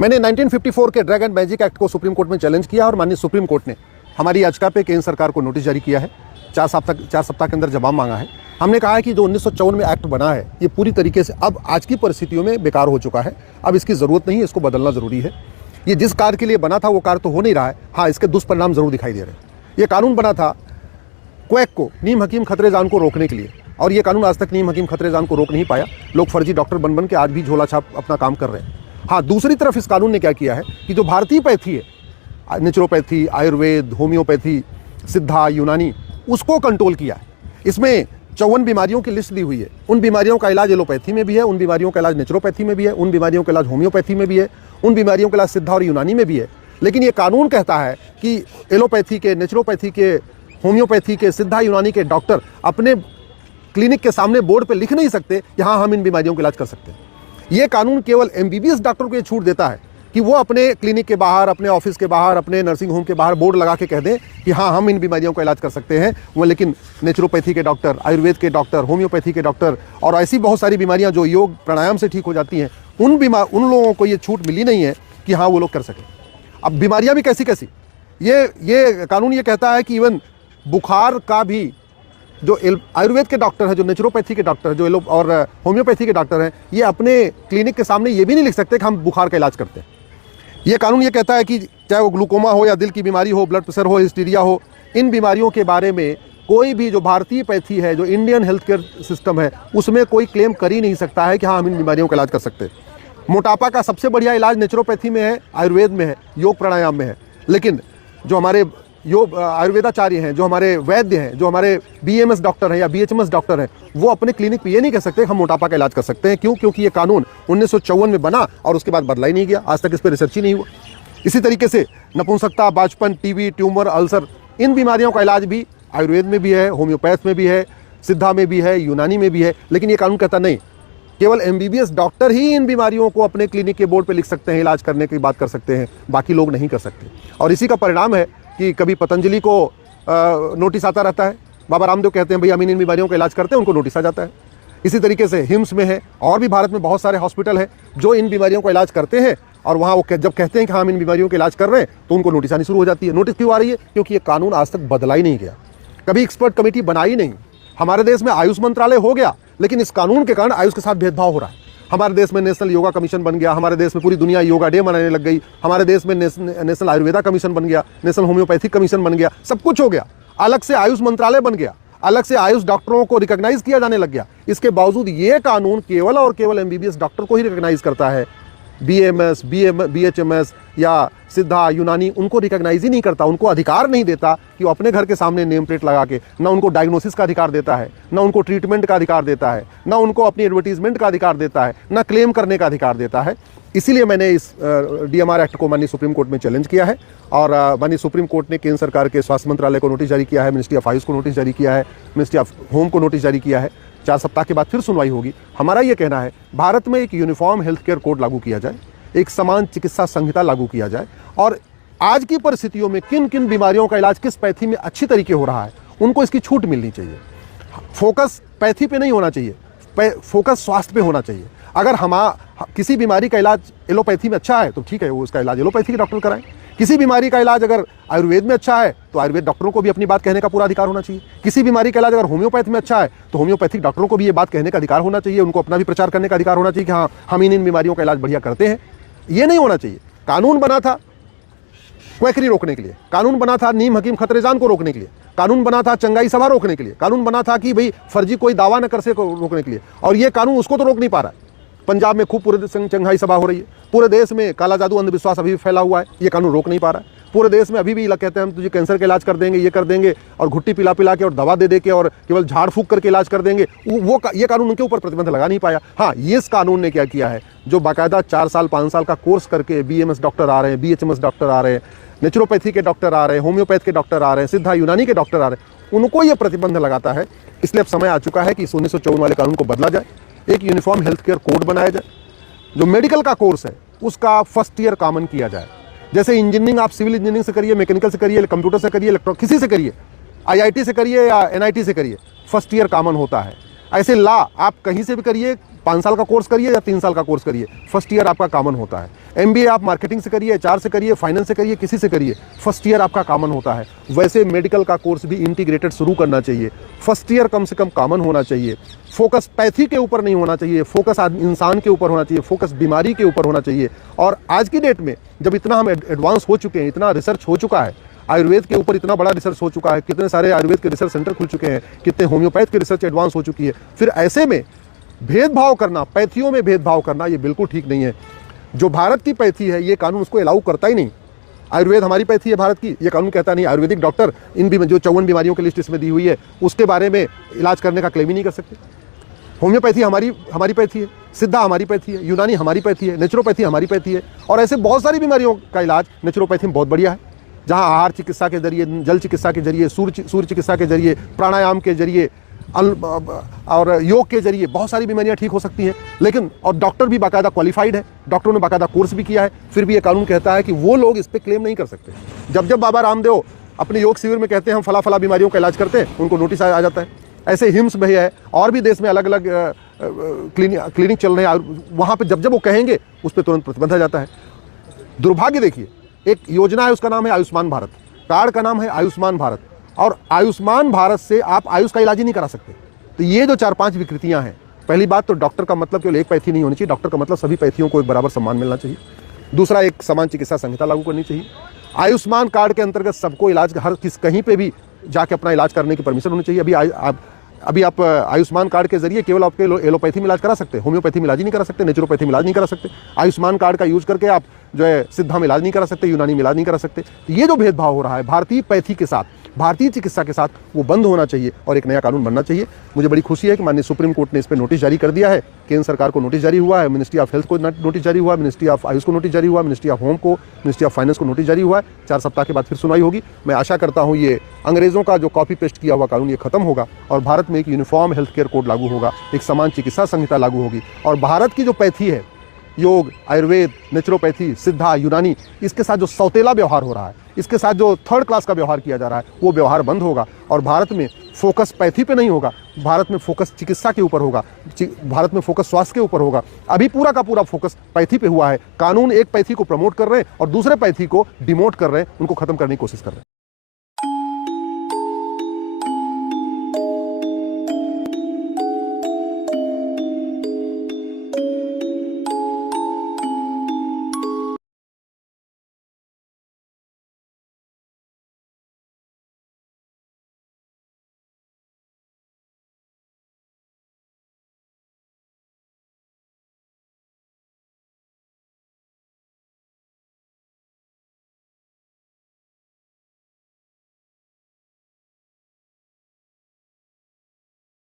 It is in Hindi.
मैंने 1954 के ड्रग एंड मैजिक एक्ट को सुप्रीम कोर्ट में चैलेंज किया और माननीय सुप्रीम कोर्ट ने हमारी याचिका पे केंद्र सरकार को नोटिस जारी किया है। 4 सप्ताह के अंदर जवाब मांगा है। हमने कहा है कि जो 1954 में एक्ट बना है ये पूरी तरीके से अब आज की परिस्थितियों में बेकार हो चुका है। अब इसकी ज़रूरत नहीं है, इसको बदलना ज़रूरी है। ये जिस कार्य के लिए बना था वो कार्य तो हो नहीं रहा है। हाँ, इसके दुष्परिणाम ज़रूर दिखाई दे रहे हैं। ये कानून बना था क्वैक को, नीम हकीम खतरेजान को रोकने के लिए, और ये कानून आज तक नीम हकीम खतरेजान को रोक नहीं पाया। लोग फर्जी डॉक्टर बन के आज भी झोला छाप अपना काम कर रहे हैं। हाँ, दूसरी तरफ इस कानून ने क्या किया है कि जो भारतीय पैथी है, नेचुरोपैथी, आयुर्वेद, होम्योपैथी, सिद्धा, यूनानी, उसको कंट्रोल किया है। इसमें 54 बीमारियों की लिस्ट दी हुई है। उन बीमारियों का इलाज एलोपैथी में भी है, उन बीमारियों का इलाज नेचुरोपैथी में भी है, उन बीमारियों का इलाज होम्योपैथी में भी है, उन बीमारियों का इलाज सिद्धा और यूनानी में भी है। लेकिन ये कानून कहता है कि एलोपैथी के, नेचुरोपैथी के, होम्योपैथी के, सिद्धा, यूनानी के डॉक्टर अपने क्लिनिक के सामने बोर्ड पर लिख नहीं सकते कि हाँ, हम इन बीमारियों का इलाज कर सकते हैं। ये कानून केवल MBBS डॉक्टर को ये छूट देता है कि वो अपने क्लिनिक के बाहर, अपने ऑफिस के बाहर, अपने नर्सिंग होम के बाहर बोर्ड लगा के कह दें कि हाँ, हम इन बीमारियों का इलाज कर सकते हैं। वो लेकिन नेचुरोपैथी के डॉक्टर, आयुर्वेद के डॉक्टर, होम्योपैथी के डॉक्टर और ऐसी बहुत सारी बीमारियां जो योग प्राणायाम से ठीक हो जाती हैं, उन लोगों को ये छूट मिली नहीं है कि हाँ, वो लोग कर सकें। अब बीमारियाँ भी कैसी कैसी, ये कानून ये कहता है कि इवन बुखार का भी जो आयुर्वेद के डॉक्टर हैं, जो नेचुरोपैथी के डॉक्टर हैं, जो और होम्योपैथी के डॉक्टर हैं, ये अपने क्लिनिक के सामने ये भी नहीं लिख सकते कि हम बुखार का इलाज करते हैं। ये कानून ये कहता है कि चाहे वो ग्लूकोमा हो या दिल की बीमारी हो, ब्लड प्रेशर हो, हिस्टीरिया हो, इन बीमारियों के बारे में कोई भी जो भारतीय पैथी है, जो इंडियन हेल्थ केयर सिस्टम है, उसमें कोई क्लेम कर ही नहीं सकता है कि हाँ, हम इन बीमारियों का इलाज कर सकते हैं। मोटापा का सबसे बढ़िया इलाज नेचुरोपैथी में है, आयुर्वेद में है, योग प्राणायाम में है। लेकिन जो हमारे आयुर्वेदाचार्य हैं, जो हमारे वैद्य हैं, जो हमारे BMS डॉक्टर हैं या BHMS डॉक्टर हैं, वो अपने क्लिनिक पे ये नहीं कह सकते हम मोटापा का इलाज कर सकते हैं। क्यों? क्योंकि ये कानून 1954 में बना और उसके बाद बदला ही नहीं गया। आज तक इस पर रिसर्च ही नहीं हुआ। इसी तरीके से नपुंसकता, बाजपन, TB, ट्यूमर, अल्सर, इन बीमारियों का इलाज भी आयुर्वेद में भी है, होम्योपैथ में भी है, सिद्धा में भी है, यूनानी में भी है। लेकिन ये कानून कहता नहीं, केवल MBBS डॉक्टर ही इन बीमारियों को अपने क्लिनिक के बोर्ड पर लिख सकते हैं, इलाज करने की बात कर सकते हैं, बाकी लोग नहीं कर सकते। और इसी का परिणाम है कि कभी पतंजलि को नोटिस आता रहता है, बाबा रामदेव कहते हैं भाई हम इन बीमारियों का इलाज करते हैं, उनको नोटिस आ जाता है। इसी तरीके से हिम्स में है, और भी भारत में बहुत सारे हॉस्पिटल हैं जो इन बीमारियों का इलाज करते हैं, और वहाँ वो जब कहते हैं कि हम इन बीमारियों का इलाज कर रहे हैं तो उनको नोटिस आनी शुरू हो जाती है। नोटिस क्यों आ रही है? क्योंकि ये कानून आज तक बदला ही नहीं गया, कभी एक्सपर्ट कमेटी बनाई नहीं। हमारे देश में आयुष मंत्रालय हो गया, लेकिन इस कानून के कारण आयुष के साथ भेदभाव हो रहा है। हमारे देश में नेशनल योगा कमीशन बन गया, हमारे देश में पूरी दुनिया योगा डे मनाने लग गई, हमारे देश में नेशनल आयुर्वेदा कमीशन बन गया, नेशनल होम्योपैथिक कमीशन बन गया, सब कुछ हो गया। अलग से आयुष मंत्रालय बन गया, अलग से आयुष डॉक्टरों को रिकॉग्नाइज किया जाने लग गया। इसके बावजूद ये कानून केवल और केवल MBBS डॉक्टर को ही रिकॉग्नाइज करता है। BMS, BHMS या सिद्धा, यूनानी, उनको रिकॉग्नाइज ही नहीं करता, उनको अधिकार नहीं देता कि वो अपने घर के सामने नेम प्लेट लगा के, ना उनको डायग्नोसिस का अधिकार देता है, ना उनको ट्रीटमेंट का अधिकार देता है, ना उनको अपनी एडवर्टीजमेंट का अधिकार देता है, ना क्लेम करने का अधिकार देता है। इसीलिए मैंने इस DMR एक्ट को माननीय सुप्रीम कोर्ट में चैलेंज किया है, और माननीय सुप्रीम कोर्ट ने केंद्र सरकार के स्वास्थ्य मंत्रालय को नोटिस जारी किया है, मिनिस्ट्री ऑफ आयुष को नोटिस जारी किया है, मिनिस्ट्री ऑफ होम को नोटिस जारी किया है। 4 सप्ताह के बाद फिर सुनवाई होगी। हमारा ये कहना है भारत में एक यूनिफॉर्म हेल्थ केयर कोड लागू किया जाए, एक समान चिकित्सा संहिता लागू किया जाए, और आज की परिस्थितियों में किन किन बीमारियों का इलाज किस पैथी में अच्छी तरीके हो रहा है उनको इसकी छूट मिलनी चाहिए। फोकस पैथी पे नहीं होना चाहिए, फोकस स्वास्थ्य पे होना चाहिए। अगर किसी बीमारी का इलाज एलोपैथी में अच्छा है तो ठीक है, वो उसका इलाज एलोपैथी के डॉक्टर कराएं। किसी बीमारी का इलाज अगर आयुर्वेद में अच्छा है तो आयुर्वेद डॉक्टरों को भी अपनी बात कहने का पूरा अधिकार होना चाहिए। किसी बीमारी का इलाज अगर होम्योपैथ में अच्छा है तो होम्योपैथिक डॉक्टरों को भी ये बात कहने का अधिकार होना चाहिए, उनको अपना भी प्रचार करने का अधिकार होना चाहिए कि हाँ, हम इन बीमारियों का इलाज बढ़िया करते हैं। ये नहीं होना चाहिए। कानून बना था क्वैकरी रोकने के लिए, कानून बना था नीम हकीम खतरेजान को रोकने के लिए, कानून बना था चंगाई सभा रोकने के लिए, कानून बना था कि भाई फर्जी कोई दावा न कर सके रोकने के लिए, और ये कानून उसको तो रोक नहीं पा रहा है। पंजाब में खूब पूरे चंगाई सभा हो रही है, पूरे देश में काला जादू अंधविश्वास अभी भी फैला हुआ है, ये कानून रोक नहीं पा रहा है। पूरे देश में अभी भी कहते हैं हम तुझे कैंसर का इलाज कर देंगे, ये कर देंगे, और घुट्टी पिला पिला के और दवा दे दे के और केवल झाड़ फूक करके इलाज कर देंगे। ये कानून उनके ऊपर प्रतिबंध लगा नहीं पाया। हाँ, ये इस कानून ने क्या किया है, जो बाकायदा 4 साल 5 साल का कोर्स करके BMS डॉक्टर आ रहे हैं, BHMS डॉक्टर आ रहे हैं, नेचुरोपैथी के डॉक्टर आ रहे हैं, होम्योपैथ के डॉक्टर आ रहे हैं, सिद्धा, यूनानी के डॉक्टर आ रहे हैं, उनको ये प्रतिबंध लगाता है। इसलिए अब समय आ चुका है कि इस 1954 वाले कानून को बदला जाए, एक यूनिफॉर्म हेल्थ केयर कोड बनाया जाए, जो मेडिकल का कोर्स है उसका फर्स्ट ईयर कॉमन किया जाए। जैसे इंजीनियरिंग आप सिविल इंजीनियरिंग से करिए, मैकेनिकल से करिए, कंप्यूटर से करिए, किसी से करिए, IIT से करिए या NIT से करिए, फर्स्ट ईयर कॉमन होता है। ऐसे ला आप कहीं से भी करिए, 5 साल का कोर्स करिए या 3 साल का कोर्स करिए, फर्स्ट ईयर आपका कॉमन होता है। MBA आप मार्केटिंग से करिए, HR से करिए, फाइनेंस से करिए, किसी से करिए, फर्स्ट ईयर आपका कॉमन होता है। वैसे मेडिकल का कोर्स भी इंटीग्रेटेड शुरू करना चाहिए, फर्स्ट ईयर कम से कम कॉमन होना चाहिए। फोकस पैथी के ऊपर नहीं होना चाहिए, फोकस इंसान के ऊपर होना चाहिए, फोकस बीमारी के ऊपर होना चाहिए। और आज की डेट में जब इतना हम एडवांस हो चुके हैं, इतना रिसर्च हो चुका है, आयुर्वेद के ऊपर इतना बड़ा रिसर्च हो चुका है, कितने सारे आयुर्वेद के रिसर्च सेंटर खुल चुके हैं, कितने होम्योपैथ की रिसर्च एडवांस हो चुकी है, फिर ऐसे में भेदभाव करना, पैथियों में भेदभाव करना, ये बिल्कुल ठीक नहीं है। जो भारत की पैथी है ये कानून उसको अलाउ करता ही नहीं। आयुर्वेद हमारी पैथी है भारत की, ये कानून कहता नहीं आयुर्वेदिक डॉक्टर इन भी जो 54 बीमारियों की लिस्ट इसमें दी हुई है उसके बारे में इलाज करने का क्लेम ही नहीं कर सकते। होम्योपैथी हमारी पैथी है, सिद्धा हमारी पैथी है, यूनानी हमारी पैथी है, नेचुरोपैथी हमारी पैथी है। और ऐसे बहुत सारी बीमारियों का इलाज नेचुरोपैथी में बहुत बढ़िया है, जहाँ आहार चिकित्सा के जरिए, जल चिकित्सा के जरिए, सूर्य चिकित्सा के जरिए, प्राणायाम के जरिए और योग के जरिए बहुत सारी बीमारियां ठीक हो सकती हैं। लेकिन और डॉक्टर भी बाकायदा क्वालिफाइड है, डॉक्टरों ने बाकायदा कोर्स भी किया है, फिर भी ये कानून कहता है कि वो लोग इस पर क्लेम नहीं कर सकते। जब बाबा रामदेव अपने योग शिविर में कहते हैं हम फला बीमारियों का इलाज करते हैं, उनको नोटिस आ जाता है। ऐसे हिम्स भैया है और भी देश में अलग अलग क्लिनिक चल रहे हैं, वहाँ पर जब वो कहेंगे उस पर तुरंत प्रतिबंध आ जाता है। दुर्भाग्य देखिए, एक योजना है उसका नाम है आयुष्मान भारत, कार्ड का नाम है आयुष्मान भारत, और आयुष्मान भारत से आप आयुष का इलाज ही नहीं करा सकते। तो ये जो 4-5 विकृतियां हैं, पहली बात तो डॉक्टर का मतलब केवल एक पैथी नहीं होनी चाहिए, डॉक्टर का मतलब सभी पैथियों को एक बराबर सम्मान मिलना चाहिए। दूसरा, एक समान चिकित्सा संहिता लागू करनी चाहिए। आयुष्मान कार्ड के अंतर्गत सबको इलाज कहीं पर भी जाके अपना इलाज करने की परमिशन होनी चाहिए। अभी आप आयुष्मान कार्ड के जरिए केवल आपके एलोपैथी में इलाज करा सकते हैं, होम्योपैथी में इलाज नहीं करा सकते, नेचुरोपैथी में इलाज नहीं करा सकते। आयुष्मान कार्ड का यूज करके आप जो है सिद्धा में इलाज नहीं करा सकते, यूनानी में इलाज नहीं करा सकते। तो ये जो भेदभाव हो रहा है भारतीय पैथी के साथ, भारतीय चिकित्सा के साथ, वो बंद होना चाहिए और एक नया कानून बनना चाहिए। मुझे बड़ी खुशी है कि माननीय सुप्रीम कोर्ट ने इस पर नोटिस जारी कर दिया है। केंद्र सरकार को नोटिस जारी हुआ है, मिनिस्ट्री ऑफ हेल्थ को नोटिस जारी हुआ है, मिनिस्ट्री ऑफ आयुष को नोटिस जारी हुआ है, मिनिस्ट्री ऑफ होम को, मिनिस्ट्री ऑफ फाइनेंस को नोटिस जारी हुआ है। 4 सप्ताह के बाद फिर सुनवाई होगी। मैं आशा करता हूँ ये अंग्रेजों का जो कॉपी पेस्ट किया हुआ कानून ये खत्म होगा और भारत में एक यूनिफॉर्म हेल्थ केयर कोड लागू होगा, एक समान चिकित्सा संहिता लागू होगी। और भारत की जो पैथी है, योग, आयुर्वेद, नेचुरोपैथी, सिद्धा, यूनानी, इसके साथ जो सौतेला व्यवहार हो रहा है, इसके साथ जो थर्ड क्लास का व्यवहार किया जा रहा है, वो व्यवहार बंद होगा। और भारत में फोकस पैथी पे नहीं होगा, भारत में फोकस चिकित्सा के ऊपर होगा, भारत में फोकस स्वास्थ्य के ऊपर होगा। अभी पूरा का पूरा फोकस पैथी पे हुआ है। कानून एक पैथी को प्रमोट कर रहे हैं और दूसरे पैथी को डिमोट कर रहे हैं, उनको खत्म करने की कोशिश कर रहे हैं।